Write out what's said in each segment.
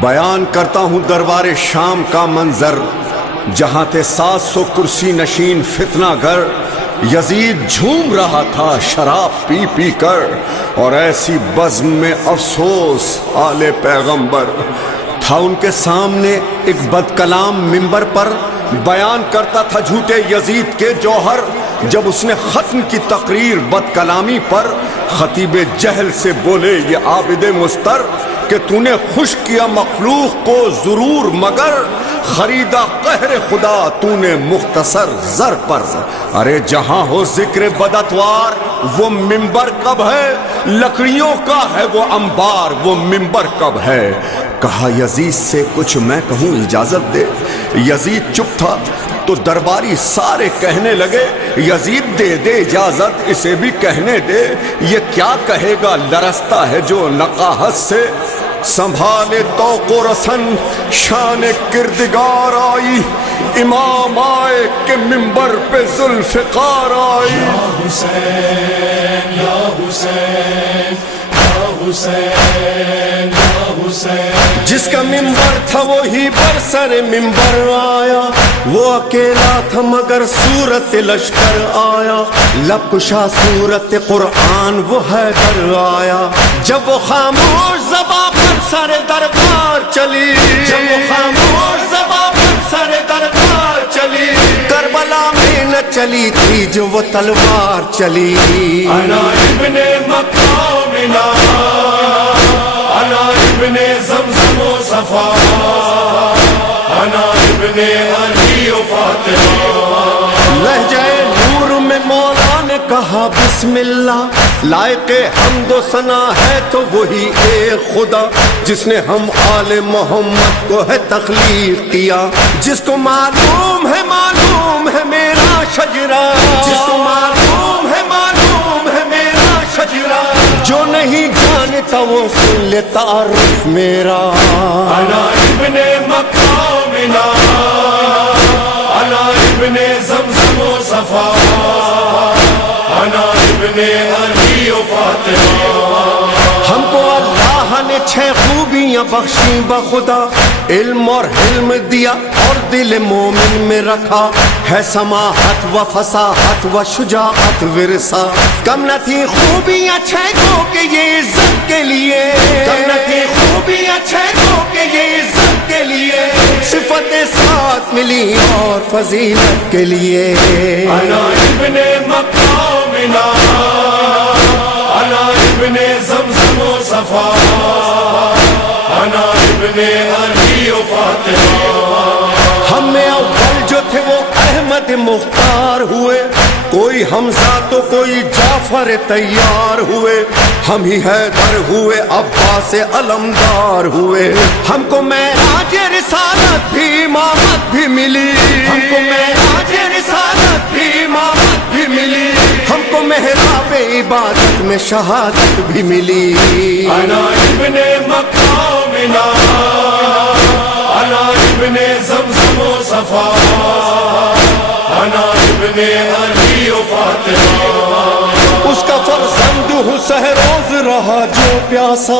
بیان کرتا ہوں دربار شام کا منظر، جہاں تھے 700 کرسی نشین فتنہ گر۔ یزید جھوم رہا تھا شراب پی پی کر، اور ایسی بزم میں افسوس آل پیغمبر۔ تھا ان کے سامنے ایک بد کلام ممبر پر، بیان کرتا تھا جھوٹے یزید کے جوہر۔ جب اس نے ختم کی تقریر بد کلامی پر، خطیب جہل سے بولے یہ عابد مستر کہ تو نے خوش کیا مخلوق کو ضرور، مگر خریدا قہر خدا تو نے مختصر زر پر۔ ارے جہاں ہو ذکر بداتوار وہ ممبر کب ہے، لکڑیوں کا ہے وہ انبار وہ ممبر کب ہے۔ کہا یزید سے کچھ میں کہوں اجازت دے، یزید چپ تھا تو درباری سارے کہنے لگے یزید دے دے اجازت، اسے بھی کہنے دے، یہ کیا کہے گا لرزتا ہے جو نقاہت سے۔ سنبھالے توق و رسن شان کردگار آئی، امام آئے کہ ممبر پہ ذوالفقار آئی۔ یا حسین یا حسین یا حسین یا حسین۔ جس کا ممبر تھا وہی پر سر ممبر آیا، وہ اکیلا تھا مگر صورت لشکر آیا۔ لب کشا صورت قرآن وہ حیدر آیا، جب وہ خاموش زباں پر سر دربار چلی، جب وہ خاموش زباں پر سر دربار چلی۔ کربلا میں نہ چلی تھی جو وہ تلوار چلی۔ انا ابن مقام انا ابن زمزم و صفا، انا ابن علی و فاطمہ۔ لہجہ نور میں مولا نے کہا بسم اللہ، لائق حمد و ثنا ہے تو وہی ایک خدا، جس نے ہم آل محمد کو ہے تخلیق کیا، جس کو معلوم ہے میرا شجرہ، جس کو معلوم ہے میرا شجرہ، جو نہیں جانتا وہ سن لے تعارف میرا۔ انا ابن مقام انا ابن زمزم و صفا، انا ابن علی و فاطمہ۔ ہم کو اللہ نے 6 خوبیاں بخشی بخدا، علم اور حلم دیا اور دل مومن میں رکھا، ہے سماحت و فصاحت و شجاعت ورثہ۔ کم نہ تھی خوبیاں 6 کو کہ یہ عزت کے لیے، کم نہ تھی خوبیاں 6 کو کہ یہ عزت کے لیے، صفت ساتھ ملی اور فضیلت کے لیے۔ انا ابن مقام انا ابن زمزم و صفا، انا ابن علی و فاطمہ۔ ہم میں اول جو تھے وہ احمد مختار ہوئے، کوئی حمزہ تو کوئی جعفر تیار ہوئے، ہم ہی حیدر ہوئے عباس علمدار ہوئے۔ ہم کو معراج رسالت بھی امامت بھی ملی، ہم کو معراج رسالت بھی امامت بھی ملی، ہم کو محراب عبادت میں شہادت بھی ملی۔ انا ابن مقام انا ابن زمزم و صفا، انا ابن علی و فاطمہ۔ اس کا فرزند حسین روز رہا جو پیاسا،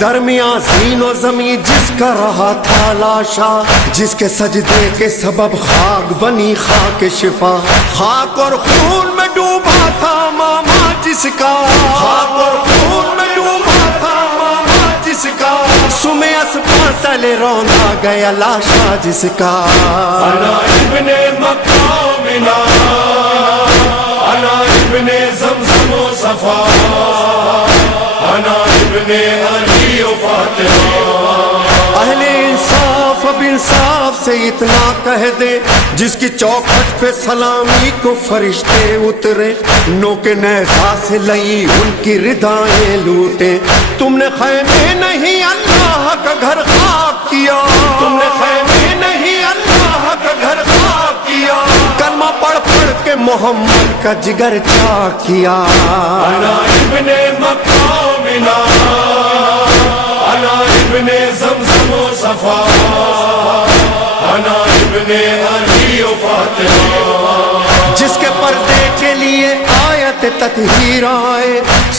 درمیان زین و زمین جس کا رہا تھا لاشا، جس کے سجدے کے سبب خاک بنی خاک شفا، خاک اور خون میں ڈوبا تھا ماما جس کا، خاک اور خون میں ڈوبا تھا ماما جس کا، سمے اسپاں تلے روندا گیا لاشا جس کا۔ انا ابن مقام انا ابن زمزم و صفا، انا ابن علی و فاطمہ۔ اہل انصاف اب انصاف سے اتنا کہہ دے، جس کی چوکھٹ پہ سلامی کو فرشتے اترے، نو کے نیزہ سے لئی ان کی ردائیں لوٹے۔ تم نے خیمے نہیں اللہ کا گھر خاک کیا، تم نے خیمے نہیں اللہ کا گھر خاک کیا، کلمہ پڑھ پڑھ کے محمد کا جگر چاک کیا۔ انا ابن مقام انا ابن زمزم و صفا، انا ابن علی و فاطمہ۔ جس کے پردے کے لیے آیت تطہیر آئے،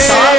7